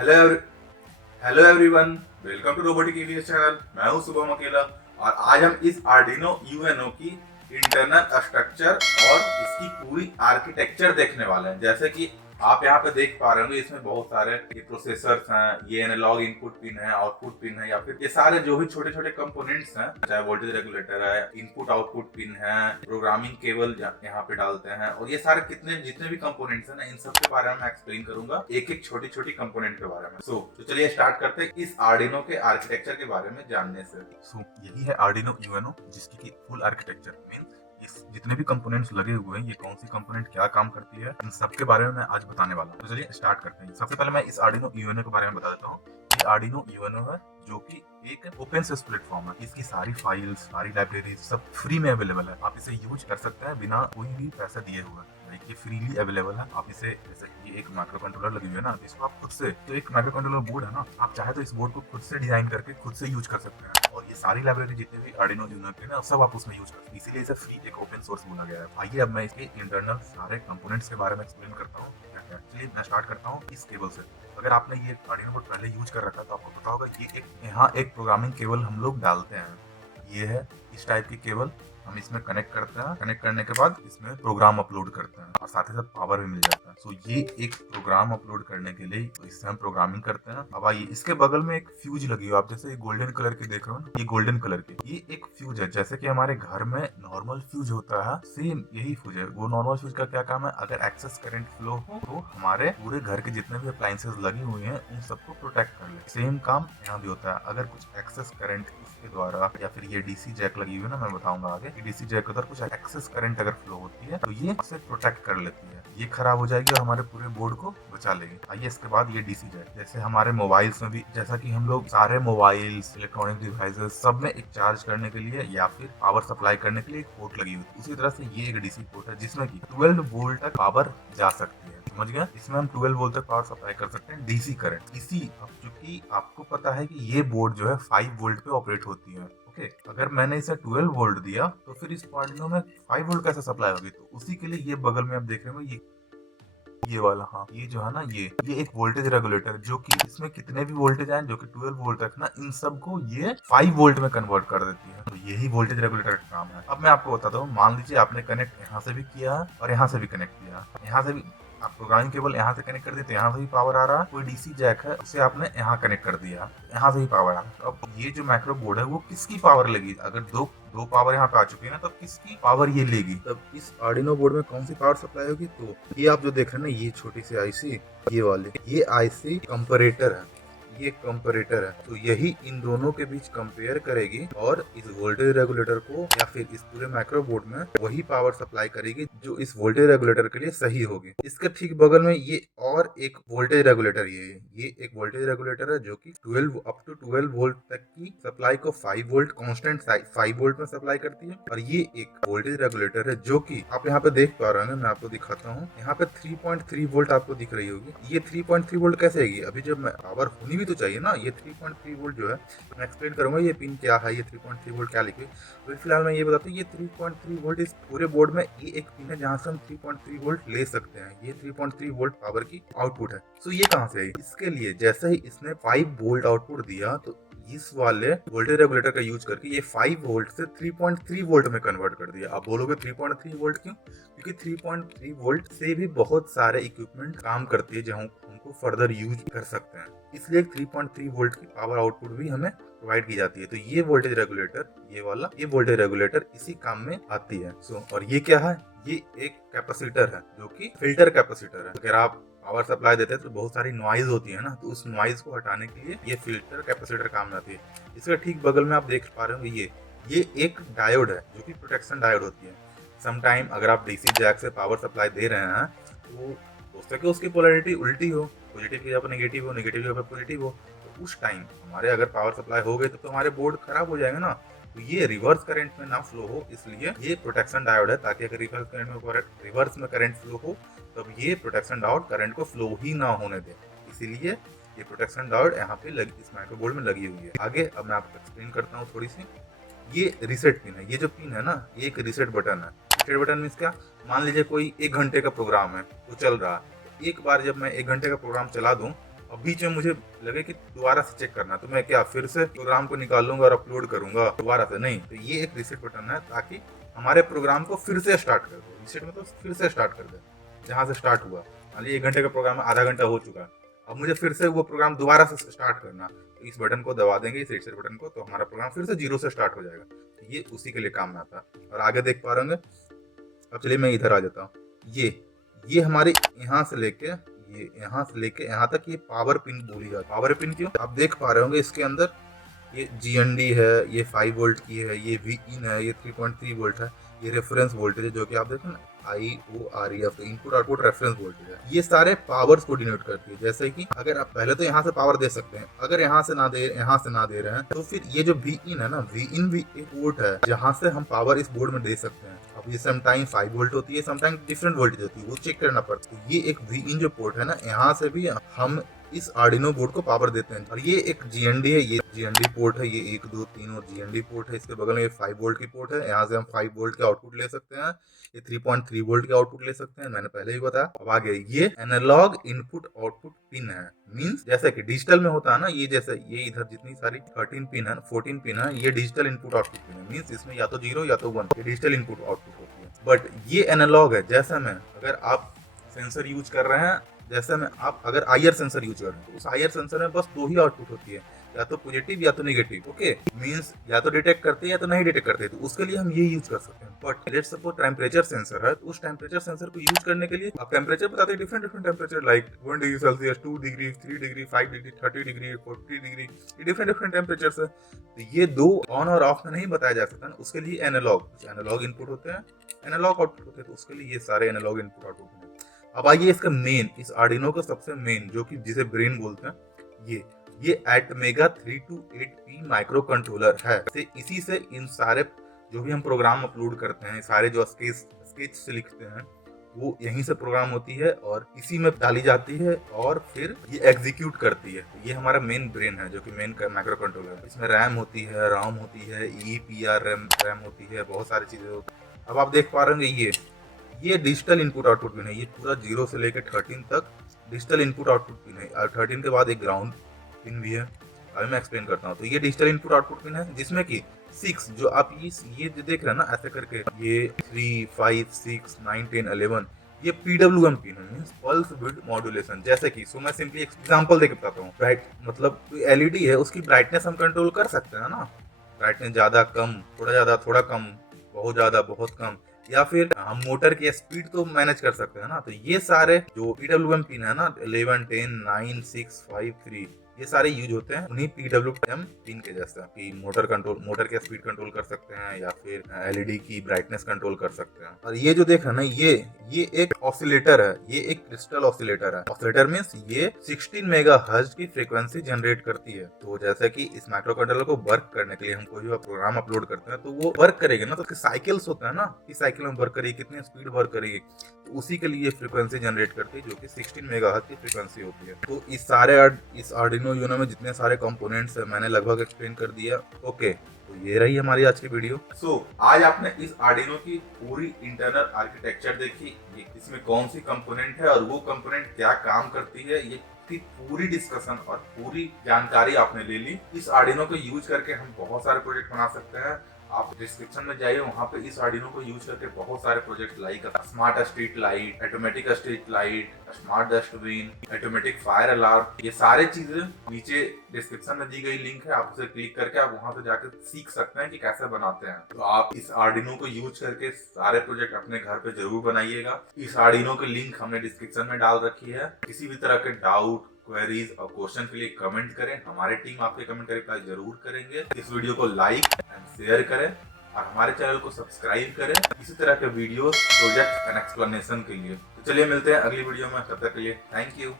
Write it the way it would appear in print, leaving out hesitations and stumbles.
Hello hello everyone, welcome to robotic EVS channel. मैं हूं शुभम अकेला और आज हम इस आर्डिनो यूएनओ की इंटरनल स्ट्रक्चर और इसकी पूरी आर्किटेक्चर देखने वाले हैं। जैसे कि आप यहाँ पे देख पा रहे होंगे, इसमें बहुत सारे ये प्रोसेसर्स हैं, ये एनालॉग इनपुट पिन है, आउटपुट पिन है, या फिर ये सारे जो भी छोटे छोटे कंपोनेंट्स हैं, चाहे वोल्टेज रेगुलेटर है, इनपुट आउटपुट पिन है, प्रोग्रामिंग केबल यहाँ पे डालते हैं, और ये सारे जितने भी कंपोनेंट्स हैं ना, इन सब के बारे में मैं एक्सप्लेन करूंगा, एक एक छोटी छोटी कंपोनेंट के बारे में। तो चलिए स्टार्ट करते हैं इस आर्डिनो के आर्किटेक्चर के बारे में जानने से। यही है आर्डिनो यूएनओ, जिसकी की फुल आर्किटेक्चर मीन इस जितने भी कंपोनेंट्स लगे हुए हैं, ये कौन सी कंपोनेंट क्या काम करती है, इन सब के बारे में मैं आज बताने वाला हूँ। तो चलिए स्टार्ट करते हैं। सबसे पहले मैं इस आर्डिनो यूएनओ के बारे में बता देता हूँ। ये आर्डिनो यूएनओ है जो कि एक ओपन सोर्स प्लेटफॉर्म है। इसकी सारी फाइल्स, सारी लाइब्रेरी सब फ्री में अवेलेबल है। आप इसे यूज कर सकते हैं बिना कोई भी पैसा दिए हुए। ये फ्रीली अवेलेबल है। आप इसे, जैसे ये एक माइक्रो कंट्रोलर लगी हुई है ना, इसको आप खुद से, तो एक माइक्रो कंट्रोलर बोर्ड है ना, आप चाहे तो इस बोर्ड को खुद से डिजाइन करके खुद से यूज कर सकते हैं। और ये सारी लाइब्रेरी जितने भी आर्डिनो यूनो के ना, सब आप उसमें यूज कर सकते हैं। इसीलिए इसे फ्री एक ओपन सोर्स बोला गया है। आइए अब मैं इसके इंटरनल सारे कंपोनेंट्स के बारे में एक्सप्लेन करता हूँ। चलिए मैं स्टार्ट करता हूँ इस केबल से। अगर आपने ये आर्डिनो बोर्ड पहले यूज कर रखा है तो आपको पता होगा, ये यहाँ एक प्रोग्रामिंग केबल हम लोग डालते हैं। ये है इस टाइप की केबल, हम इसमें कनेक्ट करते हैं। कनेक्ट करने के बाद इसमें प्रोग्राम अपलोड करते हैं और साथ ही साथ पावर भी मिल जाता है। सो ये एक प्रोग्राम अपलोड करने के लिए, तो इससे हम प्रोग्रामिंग करते हैं। अब आइए, इसके बगल में एक फ्यूज लगी हो, आप जैसे गोल्डन कलर की देख रहे हो ना, ये गोल्डन कलर की, ये एक फ्यूज है। जैसे कि हमारे घर में नॉर्मल फ्यूज होता है, सेम यही फ्यूज है। वो नॉर्मल फ्यूज का क्या काम है, अगर एक्सेस करंट फ्लो हो तो हमारे पूरे घर के जितने भी अप्लायंसेस लगी हुई हैं उन सबको प्रोटेक्ट कर ले। सेम काम यहाँ भी होता है। अगर कुछ एक्सेस करंट इसके द्वारा, या फिर ये डीसी जैक लगी हुई है ना, मैं बताऊंगा आगे, डीसी जैक के उधर कुछ एक्सेस करंट अगर फ्लो होती है तो ये उसे प्रोटेक्ट कर लेती है। ये खराब हो जाएगी और हमारे पूरे बोर्ड को बचा लेगी। आइए इसके बाद ये डीसी जैक, जैसे हमारे मोबाइल्स में भी, जैसा कि हम लोग सारे मोबाइल्स, इलेक्ट्रॉनिक डिवाइसेस सब में एक चार्ज करने के लिए या फिर पावर सप्लाई करने के लिए एक पोर्ट लगी हुई है। उसी तरह से ये एक डीसी पोर्ट है जिसमें की 12 वोल्ट तक पावर जा सकती है। समझ गया? इसमें हम 12 वोल्ट तक पावर सप्लाई कर सकते हैं, डीसी करंट। इसी, अब चूंकि आपको पता है कि ये बोर्ड जो है 5 वोल्ट पे ऑपरेट होती है। ओके, अगर मैंने इसे 12 वोल्ट दिया तो फिर इस आर्डिनो में 5 वोल्ट कैसे सप्लाई होगी? तो उसी के लिए ये बगल में आप देख रहे हो, ये वाला, हाँ, ये जो है ना, ये एक वोल्टेज रेगुलेटर, जो कि इसमें कितने भी वोल्टेज आए, जो कि 12 वोल्ट तक ना, इन सबको ये 5 वोल्ट में कन्वर्ट कर देती है। तो यही वोल्टेज रेगुलेटर का काम है। अब मैं आपको बताता हूँ, मान लीजिए आपने कनेक्ट यहाँ से भी किया है और यहाँ से भी कनेक्ट किया है। यहाँ से भी आप प्रोग्रामिंग केबल यहाँ से कनेक्ट कर दिए तो यहाँ से भी पावर आ रहा है। कोई डीसी जैक है उसे आपने यहाँ कनेक्ट कर दिया, यहाँ से भी पावर आ रहा है। अब ये जो माइक्रो बोर्ड है वो किसकी पावर लेगी? अगर दो पावर यहाँ पे आ चुकी है ना, तो किसकी पावर ये लेगी? तब इस आर्डिनो बोर्ड में कौन सी पावर सप्लाई होगी? तो ये आप जो देख रहे हैं ना, ये छोटी सी आईसी, ये वाली, ये आईसी कंपैरेटर है। ये कंपैरेटर है, तो यही इन दोनों के बीच कंपेयर करेगी और इस वोल्टेज रेगुलेटर को, या फिर इस पूरे माइक्रो बोर्ड में वही पावर सप्लाई करेगी जो इस वोल्टेज रेगुलेटर के लिए सही होगी। इसके ठीक बगल में ये और एक वोल्टेज रेगुलेटर, ये एक वोल्टेज रेगुलेटर है जो कि 12 अप टू 12 वोल्ट तक की सप्लाई को 5 वोल्ट कांस्टेंट 5 वोल्ट में सप्लाई करती है। और ये एक वोल्टेज रेगुलेटर है जो कि आप यहाँ पे देख पा रहे हैं, मैं आपको दिखाता हूँ। यहाँ पे 3.3 वोल्ट आपको दिख रही होगी। ये 3.3 वोल्ट कैसे आएगी? अभी जब मैं पावर होनी भी तो चाहिए ना। ये 3.3 वोल्ट जो है, मैं एक्सप्लेन करूंगा ये पिन क्या है, ये 3.3 वोल्ट क्या लिखे। तो फिलहाल मैं ये बताता हूँ, ये 3.3 वोल्ट इस पूरे बोर्ड में ये एक पिन है जहाँ से हम 3.3 वोल्ट ले सकते हैं। ये 3.3 वोल्ट पावर की आउटपुट है। तो ये कहाँ से आई? इसके लिए जैसे ही इसने 5 वोल्ट आउटपुट दिया, तो इस वाले वोल्टेज रेगुलेटर का यूज करके ये 5 वोल्ट से 3.3 वोल्ट में कन्वर्ट कर दिया। आप बोलोगे 3.3 वोल्ट क्यों? क्योंकि 3.3 वोल्ट से भी बहुत सारे इक्विपमेंट काम करती है जो हम उनको फर्दर यूज कर सकते हैं। इसलिए 3.3 वोल्ट की पावर आउटपुट भी हमें प्रोवाइड की जाती है। तो ये वोल्टेज रेगुलेटर, ये वाला, ये वोल्टेज रेगुलेटर इसी काम में आती है। और ये क्या है? ये एक कैपेसिटर है जो कि फिल्टर कैपेसिटर है। अगर आप पावर सप्लाई देते हैं तो बहुत सारी नॉइज होती है ना, तो उस नॉइज को हटाने के लिए ये फिल्टर कैपेसिटर काम में आती है। इसके ठीक बगल में आप देख पा रहे हो, ये एक डायोड है जो कि प्रोटेक्शन डायोड होती है। समटाइम अगर आप डीसी जैक से पावर सप्लाई दे रहे हैं तो हो सके उसकी पोलैरिटी उल्टी हो, पॉजिटिव की जगह पर नेगेटिव हो, नेगेटिव की जगह पर पॉजिटिव हो, तो उस टाइम हमारे अगर पावर सप्लाई हो गई तो हमारे बोर्ड खराब हो जाएगा ना। तो ये रिवर्स करंट में ना फ्लो हो, इसलिए ये प्रोटेक्शन डायोड है, ताकि अगर रिवर्स में करंट फ्लो हो तब ये प्रोटेक्शन डायोड करंट को फ्लो ही ना होने दे। इसीलिए ये प्रोटेक्शन डायोड यहाँ पे इस माइक्रो बोर्ड में लगी हुई है। आगे अब मैं आपको एक्सप्लेन करता हूँ थोड़ी सी। ये रीसेट पिन है। ये जो पिन है ना, ये एक रीसेट बटन है। रीसेट बटन मीन्स क्या? मान लीजिए कोई 1 घंटे का प्रोग्राम है, वो चल रहा है। एक बार जब मैं 1 घंटे का प्रोग्राम चला दूं अब बीच में मुझे लगे कि दोबारा से चेक करना, तो मैं क्या फिर से प्रोग्राम को निकालूंगा और अपलोड करूंगा दोबारा से? नहीं, तो ये एक रीसेट बटन है ताकि हमारे प्रोग्राम को फिर से स्टार्ट कर दे। रीसेट मतलब फिर से स्टार्ट कर दे जहां से स्टार्ट हुआ। मान लीजिए 1 घंटे का प्रोग्राम है, आधा घंटा हो चुका है, अब मुझे फिर से वो प्रोग्राम दोबारा से स्टार्ट करना, तो इस बटन को दबा देंगे, इस रीसेट बटन को, तो हमारा प्रोग्राम फिर से 0 से स्टार्ट हो जाएगा। तो ये उसी के लिए काम में आता है। और आगे देख पा रहे होंगे। अब चलिए मैं इधर आ जाता हूँ। ये हमारे यहाँ से लेके यहाँ तक ये पावर पिन बोली जाती है। पावर पिन क्यों? आप देख पा रहे होंगे इसके अंदर ये GND है, ये 5 वोल्ट की है, ये Vin है, ये 3.3 वोल्ट है, ये रेफरेंस वोल्टेज है जो कि आप देखो ना IOREF, तो इनपुट आउटपुट रेफरेंस वोल्टेज है। ये सारे पावर्स को डिनोट करती है। जैसे कि अगर आप पहले तो यहाँ से पावर दे सकते हैं, अगर यहाँ से ना दे रहे हैं, तो फिर ये जो Vin है ना, Vin भी एक पोर्ट है जहाँ से हम पावर इस बोर्ड में दे सकते हैं। अब ये समटाइम 5 वोल्ट होती है, समटाइम डिफरेंट वोल्टेज होती है, वो चेक करना पड़ता है। ये एक Vin जो पोर्ट है ना, यहाँ से भी हम इस आर्डिनो बोर्ड को पावर देते हैं। और ये एक GND है, ये GND पोर्ट है, ये 1 2 3 और GND पोर्ट है। इसके बगल में ये 5 वोल्ट की पोर्ट है, यहाँ से हम 5 वोल्ट के आउटपुट ले सकते हैं, ये 3.3 वोल्ट के आउटपुट ले सकते हैं, मैंने पहले ही बताया। अब आगे ये एनालॉग इनपुट आउटपुट पिन है। मींस जैसे कि डिजिटल में होता है ना, ये जैसे ये इधर जितनी सारी 13 पिन है, 14 पिन है, ये डिजिटल इनपुट आउटपुट पिन है। मींस इसमें या तो 0 या तो 1, ये डिजिटल इनपुट आउटपुट होती है। बट ये एनालॉग है। जैसे में अगर आप सेंसर यूज कर रहे हैं, जैसे में आप अगर IR सेंसर यूज कर रहे हैं, तो उस IR सेंसर में बस 2 ही आउटपुट होती है, या तो पॉजिटिव या तो नेगेटिव। ओके, मींस या तो डिटेक्ट करते हैं या तो नहीं डिटेक्ट करते, तो उसके लिए हम ये यूज कर सकते हैं। But let's suppose temperature sensor है, तो उस टेम्परेचर सेंसर को यूज करने के लिए आप टेम्परेचर बताते हैं, different temperature, like 1 degree Celsius, 2 degree, 3 degree, 5 degree, 30 degree, 40 degree, ये डिफरेंट टेम्परेचर है। तो ये 2 ऑन और ऑफ में नहीं बताया जा सकता ना, उसके लिए एनालॉग इनपुट होते हैं, एनालॉग आउटपुट होते हैं, तो उसके लिए ये सारे एनालॉग इनपुट आउटपुट हैं। अब आइए इसका मेन, इस आर्डिनो का सबसे मेन, जो कि जिसे ब्रेन बोलते हैं, ये एटमेगा 328P माइक्रो कंट्रोलर है। इसी से इन सारे जो भी हम प्रोग्राम अपलोड करते हैं, सारे जो स्केच से लिखते हैं, वो यहीं से प्रोग्राम होती है और इसी में डाली जाती है और फिर ये एग्जीक्यूट करती है। ये हमारा मेन ब्रेन है, जो कि मेन माइक्रो कंट्रोलर है। इसमें रैम होती है, रोम होती है, EPR रैम होती है, बहुत सारी चीजें होती है। अब आप देख पा रहे होंगे ये डिजिटल इनपुट आउटपुट पिन है। ये पूरा 0 से लेकर 13 तक डिजिटल इनपुट आउटपुट पिन है, और 13 के बाद एक ग्राउंड पिन भी है। अभी मैं एक्सप्लेन करता हूँ। तो ये डिजिटल इनपुट आउटपुट पिन है, जिसमें कि 6 जो आप ये जो देख रहे हैं ना ऐसे करके, ये 3 5 6 9 10 11, ये PWM पिन है, मींस पल्स विड्थ मॉड्यूलेशन। जैसे कि मैं सिंपली एग्जांपल देके बताता हूँ। ब्राइट मतलब LED है, उसकी ब्राइटनेस हम कंट्रोल कर सकते हैं ना, ब्राइटनेस ज्यादा कम, थोड़ा ज्यादा थोड़ा कम, बहुत ज्यादा बहुत कम, या फिर हम मोटर की स्पीड तो मैनेज कर सकते हैं ना। तो ये सारे जो PWM पिन है ना, 11 10 9 6 5 3, ये सारे यूज होते हैं उन्हीं PWM पिन के जैसा, कि मोटर की स्पीड कंट्रोल कर सकते हैं, या फिर LED की ब्राइटनेस कंट्रोल कर सकते हैं। और ये जो देख रहे हैं ना, ये एक ऑसिलेटर है, ये एक क्रिस्टल ऑसिलेटर है। ऑसिलेटर मींस ये 16 मेगाहर्ट्ज की फ्रीक्वेंसी जनरेट करती है। तो जैसे कि इस माइक्रो कंट्रोलर को वर्क करने के लिए हम कोई भी प्रोग्राम अपलोड करते हैं, तो वो वर्क करेगा ना, तो साइकिल्स होता है ना, कि साइकिल में वर्क करेगी, कितनी स्पीड वर्क करेगी, तो उसी के लिए फ्रीक्वेंसी जनरेट करती है, जो कि 16 मेगाहर्ट्ज की फ्रीक्वेंसी होती है। तो इस आर्डिनो यूनो में जितने सारे कंपोनेंट्स है, मैंने लगभग एक्सप्लेन कर दिया। ओके, तो ये रही हमारी आज की वीडियो। आज आपने इस आर्डिनो की पूरी इंटरनल आर्किटेक्चर देखी, ये इसमें कौन सी कंपोनेंट है और वो कंपोनेंट क्या काम करती है, ये की पूरी डिस्कशन और पूरी जानकारी आपने ले ली। इस आर्डिनो को यूज करके हम बहुत सारे प्रोजेक्ट बना सकते हैं। आप डिस्क्रिप्शन में जाइए, वहाँ पे इस आर्डिनो को यूज करके बहुत सारे project like smart street light, automatic street light, smart dustbin, automatic fire alarm, ये सारे चीजें नीचे डिस्क्रिप्शन में दी गई लिंक है, आप उसे क्लिक करके आप वहाँ पे जाकर सीख सकते हैं कि कैसे बनाते हैं। तो आप इस आर्डिनो को यूज करके सारे प्रोजेक्ट अपने घर पे जरूर बनाइएगा। इस आर्डिनो की लिंक हमने डिस्क्रिप्शन में डाल रखी है। किसी भी तरह के डाउट, क्वेरीज और क्वेश्चन के लिए कमेंट करें, हमारी टीम आपके कमेंट का रिप्लाई जरूर करेंगे। इस वीडियो को लाइक एंड शेयर करें और हमारे चैनल को सब्सक्राइब करें इसी तरह के वीडियोस, प्रोजेक्ट एंड एक्सप्लेनेशन के लिए। तो चलिए मिलते हैं अगली वीडियो में, तब तक के लिए थैंक यू।